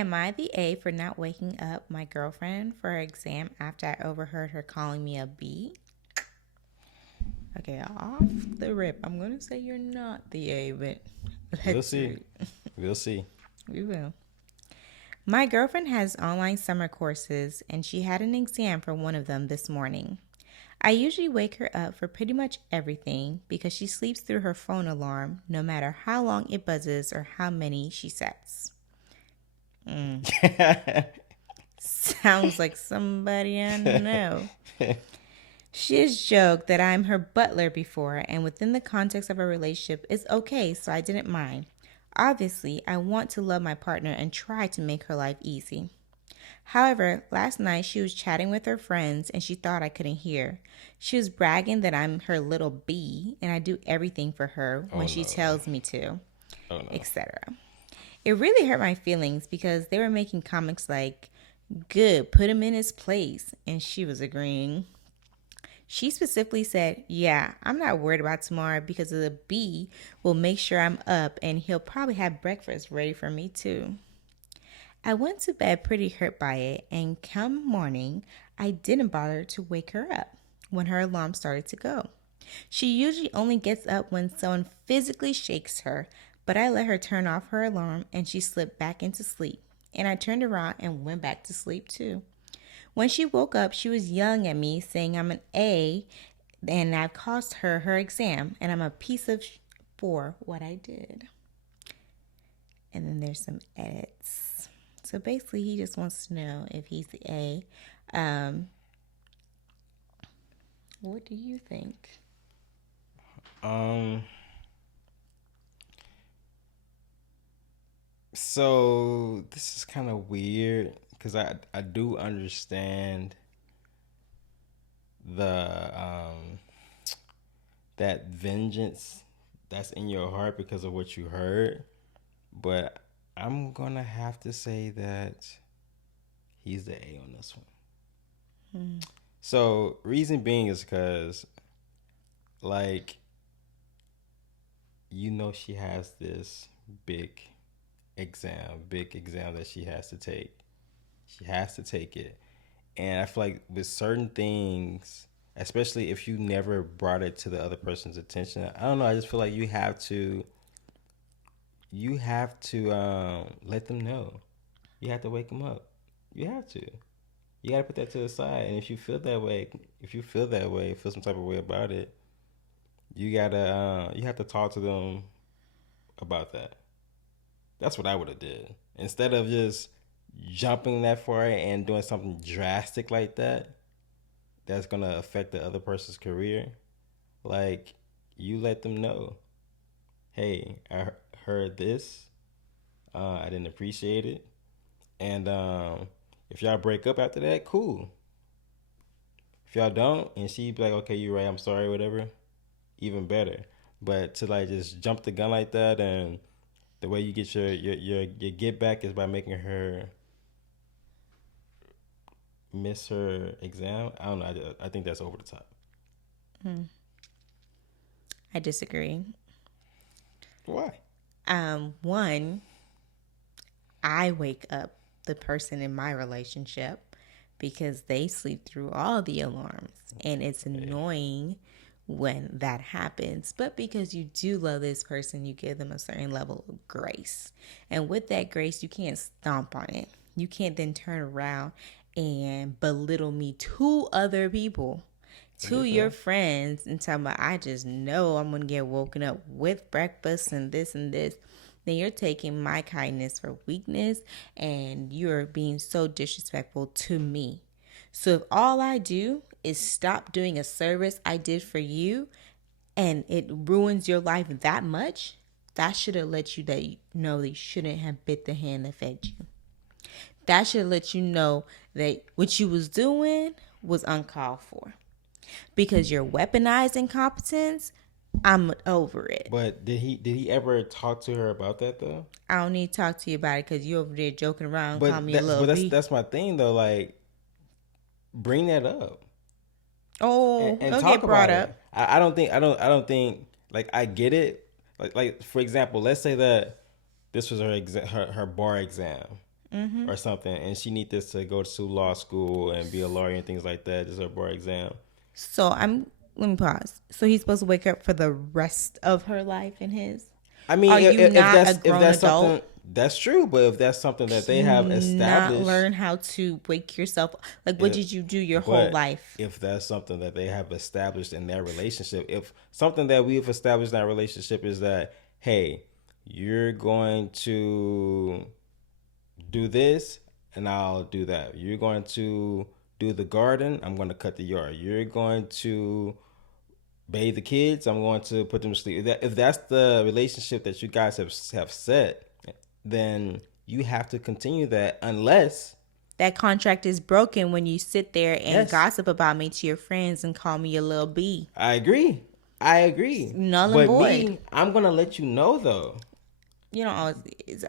Am I the A for not waking up my girlfriend for her exam after I overheard her calling me a B? Okay, off the rip, I'm going to say you're not the A, but We'll let's see. read. We'll see. We will. My girlfriend has online summer courses, and she had an exam for one of them this morning. I usually wake her up for pretty much everything because she sleeps through her phone alarm no matter how long it buzzes or how many she sets. Sounds like somebody I know. She has joked that I'm her butler before, and within the context of our relationship, it's okay, so I didn't mind. Obviously, I want to love my partner and try to make her life easy. However, last night she was chatting with her friends and she thought I couldn't hear. She was bragging that I'm her little bee and I do everything for her when Oh she no. tells me to, Oh no. etc. It really hurt my feelings because they were making comments like, "Good, put him in his place," and she was agreeing. She specifically said, "Yeah, I'm not worried about tomorrow because the bee will make sure I'm up and he'll probably have breakfast ready for me too." I went to bed pretty hurt by it, and come morning, I didn't bother to wake her up when her alarm started to go. She usually only gets up when someone physically shakes her, but I let her turn off her alarm and she slipped back into sleep. And I turned around and went back to sleep too. When she woke up, she was yelling at me, saying I'm an A and I've cost her her exam and I'm a piece of for what I did. And then there's some edits. So basically, he just wants to know if he's the A. Um, what do you think? Um. So this is kind of weird because I do understand the that vengeance that's in your heart because of what you heard, but I'm gonna have to say that he's the A on this one. Hmm. So reason being is because like she has this big big exam that she has to take. She has to take it. And I feel like with certain things, especially if you never brought it to the other person's attention, I don't know, I just feel like you have to let them know. You have to wake them up. You have to. You gotta put that to the side. And if you feel some type of way about it, you have to talk to them about that. That's what I would have did. Instead of just jumping that far and doing something drastic like that, that's gonna affect the other person's career. Like, you let them know, hey, heard this. I didn't appreciate it, and if y'all break up after that, cool. If y'all don't, and she be like, okay, you're right, I'm sorry, whatever, even better. But to like just jump the gun like that, and the way you get your get back is by making her miss her exam. I don't know. I think that's over the top. Hmm. I disagree. Why? One, I wake up the person in my relationship because they sleep through all the alarms, and it's Yeah. annoying when that happens. But because you do love this person, you give them a certain level of grace. And with that grace, you can't stomp on it. You can't then turn around and belittle me to other people, I to get your that. friends, and tell me I just know I'm gonna get woken up with breakfast and this and this. Then you're taking my kindness for weakness and you're being so disrespectful to me. So if all I do is stop doing a service I did for you and it ruins your life that much, that should have let you that you know that you shouldn't have bit the hand that fed you. That should let you know that what you was doing was uncalled for. Because you're weaponized incompetence, I'm over it. But did he ever talk to her about that though? I don't need to talk to you about it because you over there joking around, call But me a that's little but that's B. that's my thing though. Like, bring that up and, Oh, and it'll talk get brought about up. it. I don't think like I get it. Like for example, let's say that this was her bar exam, Mm-hmm. or something, and she needs this to go to law school and be a lawyer and things like that. This is her board exam. So let me pause. So he's supposed to wake up for the rest of her life in his. I Are mean, you not a if grown that's adult? something that's true, but if that's something that Can they you have not established, learn how to wake yourself? Like, what it, did you do your whole but life? if that's something that they have established in their relationship, if something that we've established in our relationship is that, hey, you're going to do this and I'll do that. You're going to do the garden, I'm going to cut the yard. You're going to bathe the kids, I'm going to put them to sleep. If that's the relationship that you guys have set, then you have to continue that unless That contract is broken when you sit there and yes, gossip about me to your friends and call me a little B. I agree. I agree. Null and But void. me, I'm gonna let you know though. You don't always.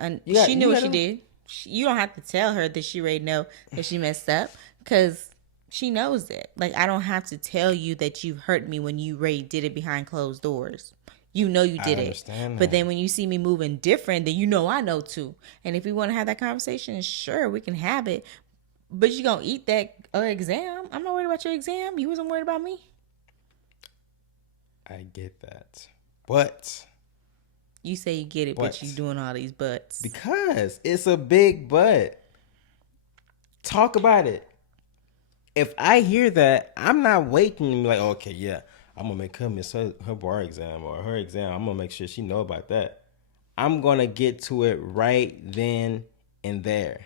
She You knew what got she to did. You don't have to tell her that she already know that she messed up because she knows it. Like, I don't have to tell you that you hurt me when you already did it behind closed doors. You know you I did it. understand But that. then when you see me moving different, then you know I know too. And if we want to have that conversation, sure, we can have it. But you gonna eat that exam. I'm not worried about your exam. You wasn't worried about me. I get that. But You say you get it, but you but doing all these buts. because it's a big but. Talk about it. If I hear that, I'm not waiting to be like, okay, yeah, I'm gonna make her miss her bar exam or her exam. I'm gonna make sure she know about that. I'm gonna get to it right then and there.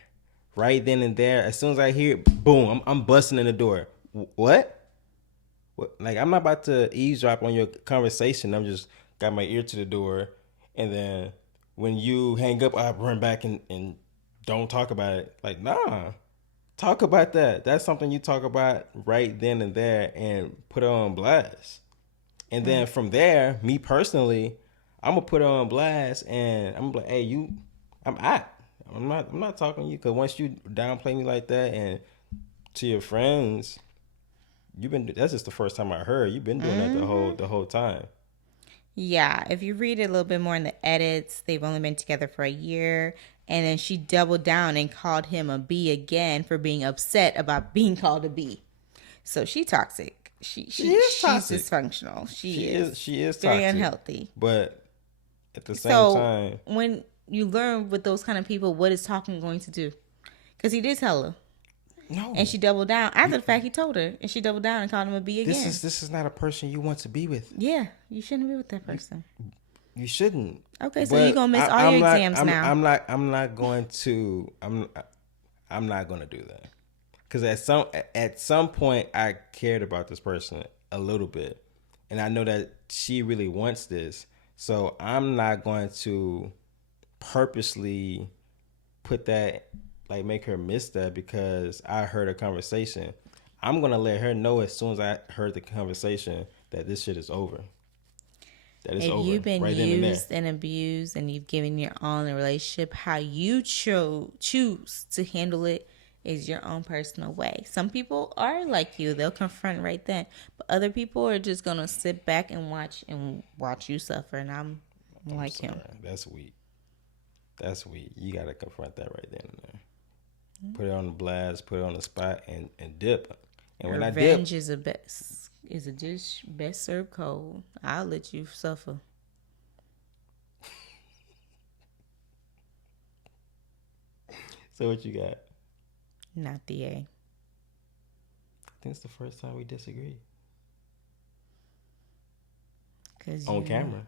Right then and there. As soon as I hear it, boom, I'm busting in the door. What? What? Like, I'm not about to eavesdrop on your conversation. I'm just got my ear to the door, and then when you hang up, I run back and don't talk about it. Like, nah, talk about that. That's something you talk about right then and there, and put it on blast. And then Right. from there, me personally, I'm gonna put it on blast, and I'm like, hey, I'm out. I'm not talking to you because once you downplay me like that, and to your friends, you've been. That's just the first time I heard. You've been doing that the whole time. Yeah, if you read it a little bit more in the edits, they've only been together for a year. And then she doubled down and called him a B again for being upset about being called a B. So she toxic. She is She's toxic. dysfunctional. She is She is very toxic. unhealthy. But at the same So time, when you learn with those kind of people, what is talking going to do? Because he did tell her, and no. she doubled down after the fact. He told her, and she doubled down and called him a B again. This is not a person you want to be with. Yeah, you shouldn't be with that person. You shouldn't. Okay, so you're But gonna miss all your exams now. I'm not going to. I'm not going to do that. Because at some point I cared about this person a little bit, and I know that she really wants this. So I'm not going to purposely put that, like, make her miss that because I heard a conversation. I'm gonna let her know as soon as I heard the conversation that this shit is over. That it's If over you've been right then and there. used and abused and you've given your all in a relationship, how you choose to handle it is your own personal way. Some people are like you; they'll confront right then, but other people are just gonna sit back and watch you suffer. And I'm I'm like sorry, him. that's weak. That's weak. You gotta confront that right then and there. Put it on the blast, put it on the spot, and dip. And when I dip, Revenge is a dish best served cold. I'll let you suffer. so what you got? I Not the A. think it's the first time we disagree Cause on you camera.